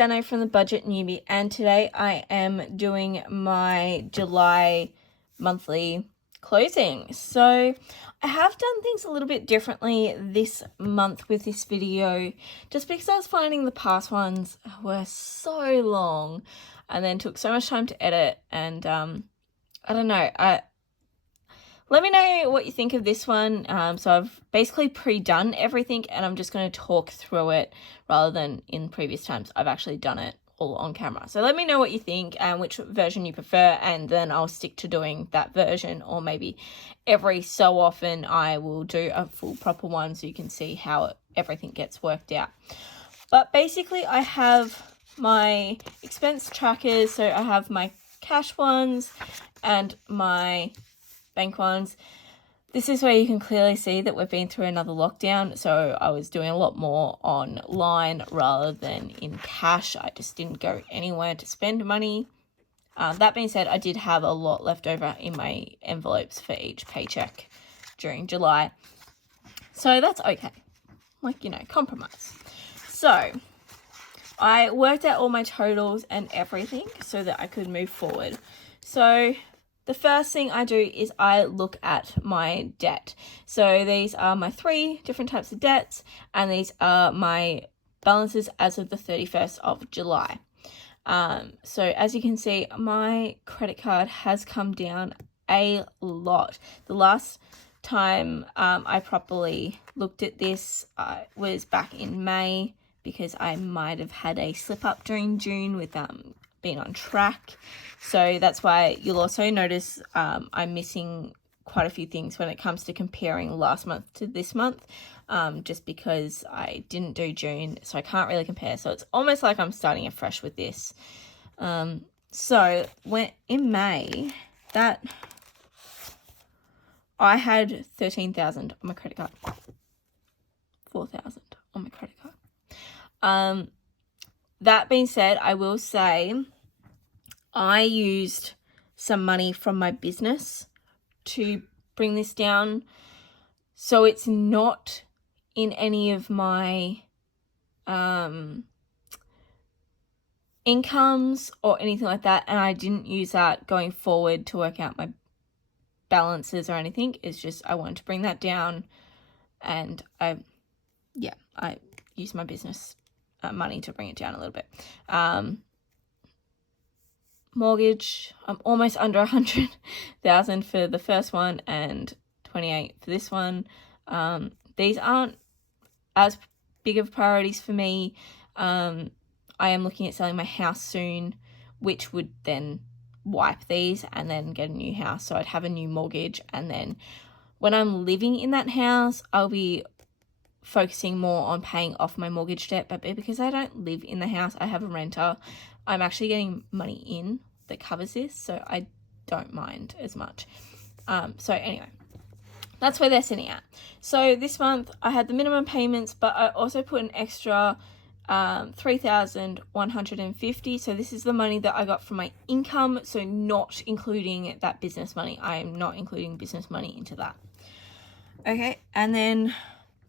Dano from the Budget Newbie, and today I am doing my July monthly closing. So I have done things a little bit differently this month with this video, just because I was finding the past ones were so long and then took so much time to edit, and I don't know, let me know what you think of this one. So I've basically pre-done everything and I'm just going to talk through it rather than in previous times I've actually done it all on camera. So let me know what you think and which version you prefer, and then I'll stick to doing that version, or maybe every so often I will do a full proper one so you can see how everything gets worked out. But basically I have my expense trackers, so I have my cash ones and my bank ones. This is where you can clearly see that we've been through another lockdown, so I was doing a lot more online rather than in cash. I just didn't go anywhere to spend money. That being said, I did have a lot left over in my envelopes for each paycheck during July, so that's okay, compromise. So I worked out all my totals and everything so that I could move forward. So the first thing I do is I look at my debt. So these are my 3 different types of debts, and these are my balances as of the 31st of July. So as you can see, my credit card has come down a lot. The last time I properly looked at this was back in May, because I might have had a slip up during June with being on track. So that's why you'll also notice I'm missing quite a few things when it comes to comparing last month to this month, just because I didn't do June, so I can't really compare. So it's almost like I'm starting afresh with this. So when in May, that I had 13,000 on my credit card, 4,000 on my credit card. That being said, I will say I used some money from my business to bring this down. So it's not in any of my incomes or anything like that. And I didn't use that going forward to work out my balances or anything. It's just I wanted to bring that down, and I used my business money to bring it down a little bit. Mortgage, I'm almost under 100,000 for the first one and 28 for this one. These aren't as big of priorities for me. I am looking at selling my house soon, which would then wipe these and then get a new house. So I'd have a new mortgage, and then when I'm living in that house, I'll be focusing more on paying off my mortgage debt. But because I don't live in the house, I have a renter, I'm actually getting money in that covers this, so I don't mind as much. So anyway, that's where they're sitting at. So this month I had the minimum payments, but I also put an extra 3,150. So this is the money that I got from my income, so not including that business money. I am not including business money into that. Okay, and then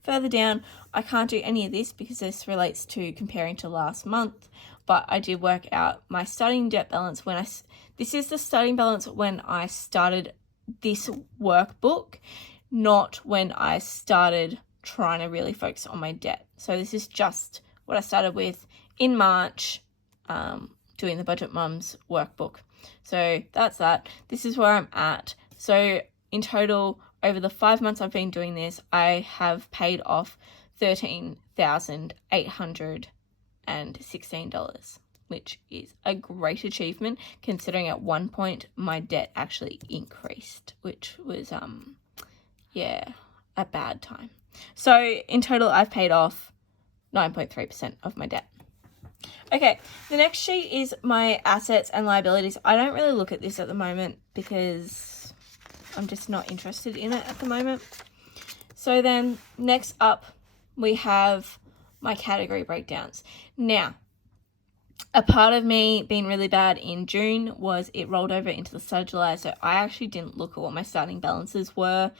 further down, I can't do any of this because this relates to comparing to last month, but I did work out my starting debt balance this is the starting balance when I started this workbook, not when I started trying to really focus on my debt. So this is just what I started with in March, doing the Budget Mums workbook. So that's that. This is where I'm at. So in total, over the 5 months I've been doing this, I have paid off $13,816, which is a great achievement considering at one point my debt actually increased, which was a bad time. So in total I've paid off 9.3% of my debt. Okay, the next sheet is my assets and liabilities. I don't really look at this at the moment because I'm just not interested in it at the moment. So then next up we have my category breakdowns. Now, a part of me being really bad in June was it rolled over into the start of July, so I actually didn't look at what my starting balances were.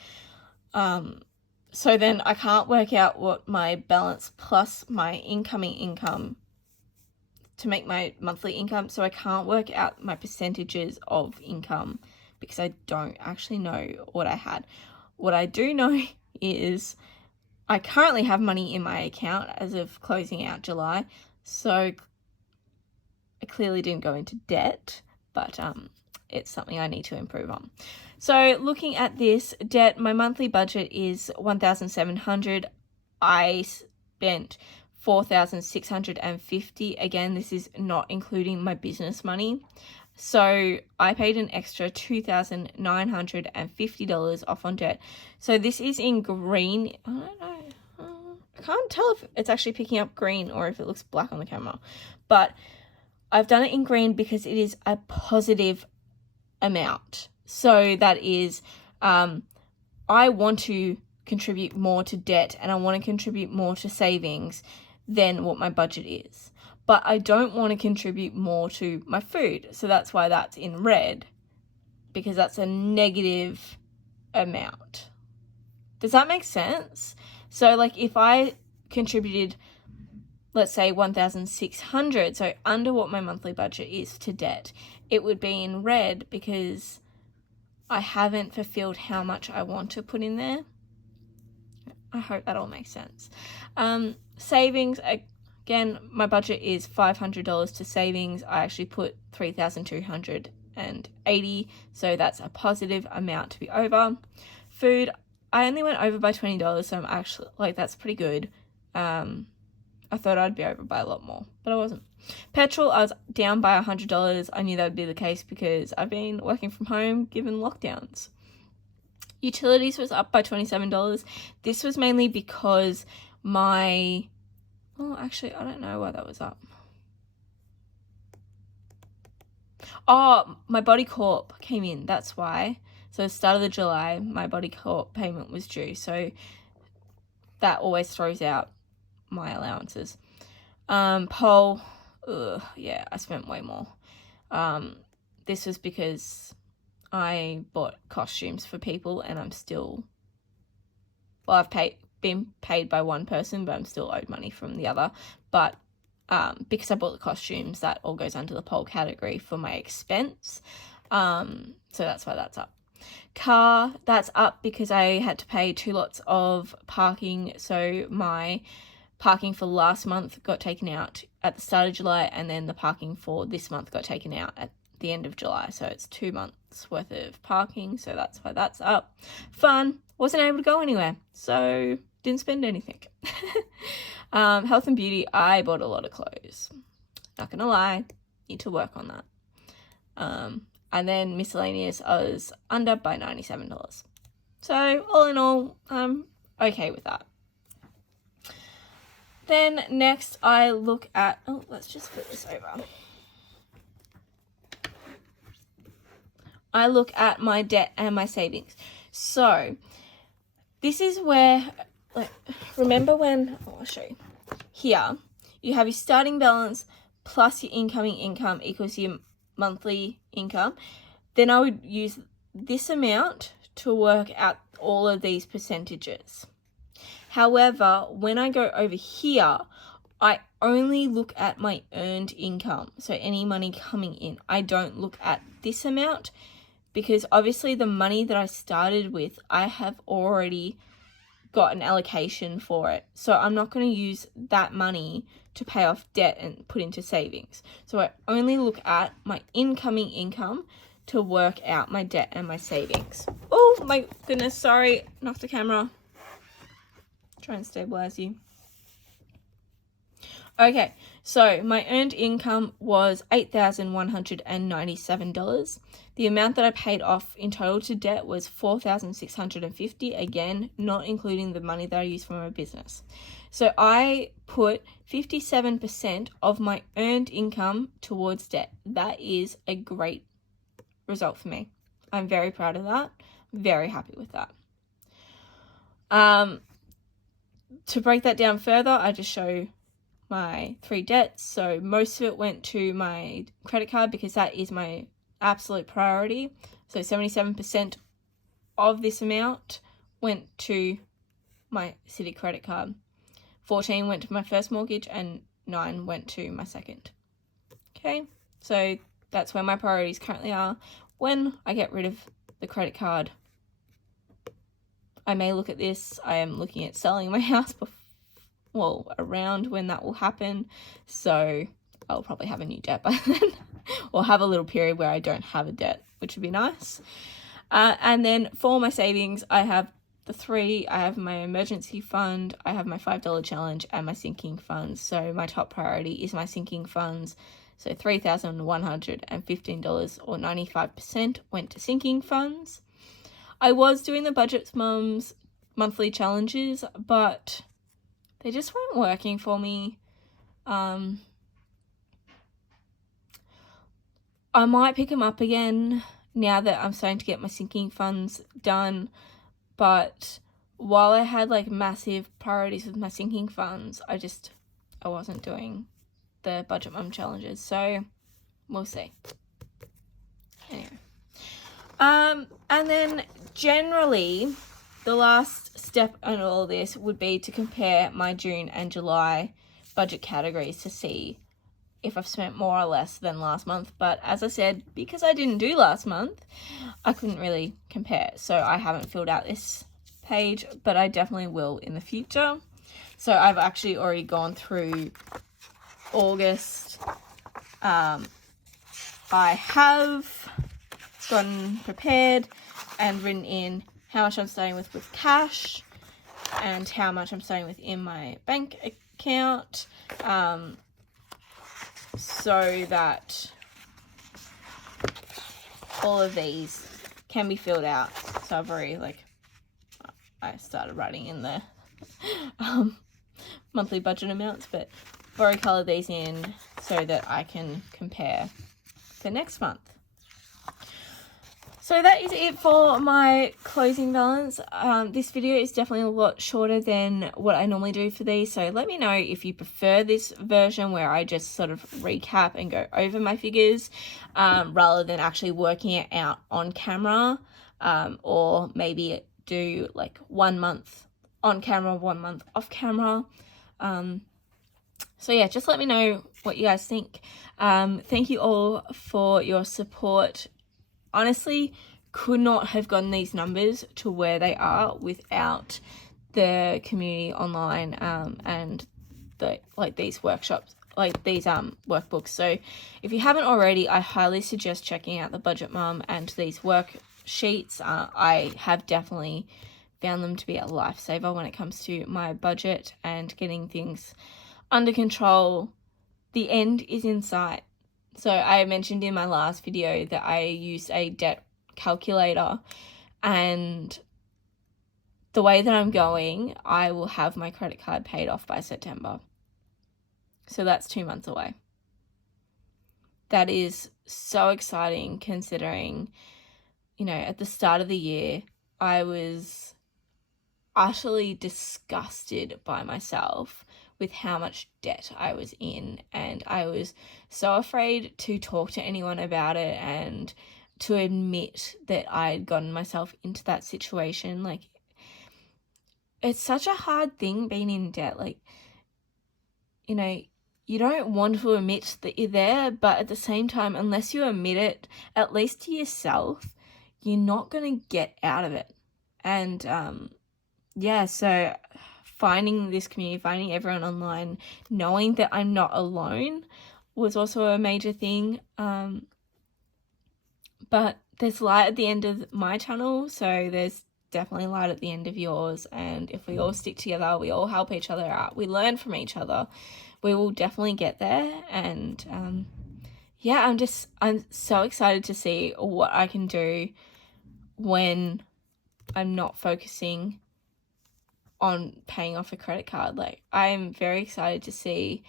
So then I can't work out what my balance plus my incoming income to make my monthly income, so I can't work out my percentages of income because I don't actually know what I had. What I do know is I currently have money in my account as of closing out July, so I clearly didn't go into debt, but it's something I need to improve on. So looking at this debt, my monthly budget is $1,700. I spent $4,650. Again, this is not including my business money. So I paid an extra $2,950 off on debt. So this is in green. I don't know. I can't tell if it's actually picking up green or if it looks black on the camera. But I've done it in green because it is a positive amount. So that is, I want to contribute more to debt and I want to contribute more to savings than what my budget is. But I don't want to contribute more to my food. So that's why that's in red, because that's a negative amount. Does that make sense? So like if I contributed, let's say 1,600, so under what my monthly budget is to debt, it would be in red because I haven't fulfilled how much I want to put in there. I hope that all makes sense. Savings, again, my budget is $500 to savings. I actually put $3,280, so that's a positive amount to be over. Food, I only went over by $20, so I'm actually, like, that's pretty good. I thought I'd be over by a lot more, but I wasn't. Petrol, I was down by $100. I knew that would be the case because I've been working from home given lockdowns. Utilities was up by $27. This was mainly because my... Oh, actually, I don't know why that was up. Oh, my Body Corp came in. That's why. So the start of the July, my Body Corp payment was due. So that always throws out my allowances. Pole, yeah, I spent way more. This was because I bought costumes for people and I'm still, well, I've been paid by one person, but I'm still owed money from the other. But because I bought the costumes, that all goes under the pole category for my expense. So that's why that's up. Car, that's up because I had to pay 2 lots of parking. So my parking for last month got taken out at the start of July, and then the parking for this month got taken out at the end of July. So it's 2 months worth of parking. So that's why that's up. Fun, wasn't able to go anywhere, so didn't spend anything. Health and beauty, I bought a lot of clothes. Not gonna lie, need to work on that. And then miscellaneous, I was under by $97. So all in all, I'm okay with that. Then next I look at, oh, let's just flip this over. I look at my debt and my savings. So this is where, like, remember when, oh, I'll show you. Here, you have your starting balance plus your incoming income equals your monthly income. Then I would use this amount to work out all of these percentages. However, when I go over here, I only look at my earned income. So any money coming in. I don't look at this amount because obviously the money that I started with, I have already got an allocation for it. So I'm not going to use that money to pay off debt and put into savings. So I only look at my incoming income to work out my debt and my savings. Oh my goodness, sorry, knocked the camera. Try and stabilize you. Okay, so my earned income was $8,197. The amount that I paid off in total to debt was $4,650, again, not including the money that I used for my business. So I put 57% of my earned income towards debt. That is a great result for me. I'm very proud of that. Very happy with that. To break that down further, I just show my 3 debts. So most of it went to my credit card because that is my absolute priority. So 77% of this amount went to my Citi credit card. 14 went to my first mortgage and 9 went to my second. Okay, so that's where my priorities currently are. When I get rid of the credit card, I may look at this. I am looking at selling my house around when that will happen. So I'll probably have a new debt by then, or have a little period where I don't have a debt, which would be nice. And then for my savings, I have the three. I have my emergency fund, I have my $5 challenge, and my sinking funds. So my top priority is my sinking funds. So $3,115, or 95%, went to sinking funds. I was doing the Budget Mums monthly challenges, but they just weren't working for me. I might pick them up again now that I'm starting to get my sinking funds done. But while I had like massive priorities with my sinking funds, I wasn't doing the Budget Mum challenges. So we'll see. Anyway. And then generally, the last step in all this would be to compare my June and July budget categories to see if I've spent more or less than last month. But as I said, because I didn't do last month, I couldn't really compare. So I haven't filled out this page, but I definitely will in the future. So I've actually already gone through August. I have gotten prepared and written in how much I'm starting with cash and how much I'm starting with in my bank account, so that all of these can be filled out. So I've already I started writing in the monthly budget amounts, but I've already coloured these in so that I can compare for next month. So that is it for my closing balance. This video is definitely a lot shorter than what I normally do for these. So let me know if you prefer this version where I just sort of recap and go over my figures rather than actually working it out on camera, or maybe do like 1 month on camera, 1 month off camera. So yeah, just let me know what you guys think. Thank you all for your support. Honestly, could not have gotten these numbers to where they are without the community online and these workshops, these workbooks. So if you haven't already, I highly suggest checking out the Budget Mum and these worksheets. I have definitely found them to be a lifesaver when it comes to my budget and getting things under control. The end is in sight. So I mentioned in my last video that I used a debt calculator, and the way that I'm going, I will have my credit card paid off by September. So that's 2 months away. That is so exciting, considering, at the start of the year, I was utterly disgusted by myself with how much debt I was in, and I was so afraid to talk to anyone about it and to admit that I'd gotten myself into that situation. It's such a hard thing being in debt. You don't want to admit that you're there, but at the same time, unless you admit it, at least to yourself, you're not going to get out of it. And so finding this community, finding everyone online, knowing that I'm not alone was also a major thing. But there's light at the end of my tunnel, so there's definitely light at the end of yours. And if we all stick together, we all help each other out, we learn from each other, we will definitely get there. And I'm so excited to see what I can do when I'm not focusing on paying off a credit card. I'm very excited to see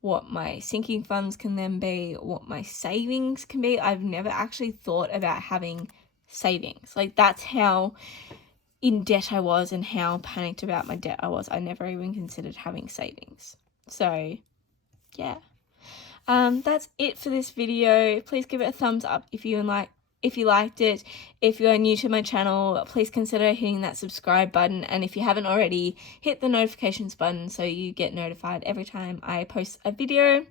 what my sinking funds can then be, what my savings can be. I've never actually thought about having savings. That's how in debt I was and how panicked about my debt I was. I never even considered having savings. So yeah, that's it for this video. Please give it a thumbs up if you liked it. If you are new to my channel, please consider hitting that subscribe button. And if you haven't already, hit the notifications button so you get notified every time I post a video.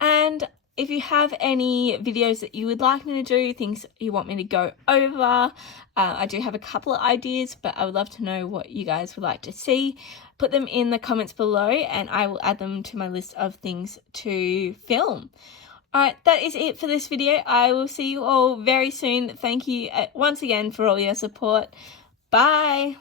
And if you have any videos that you would like me to do, things you want me to go over, I do have a couple of ideas, but I would love to know what you guys would like to see. Put them in the comments below and I will add them to my list of things to film. Alright, that is it for this video. I will see you all very soon. Thank you once again for all your support. Bye!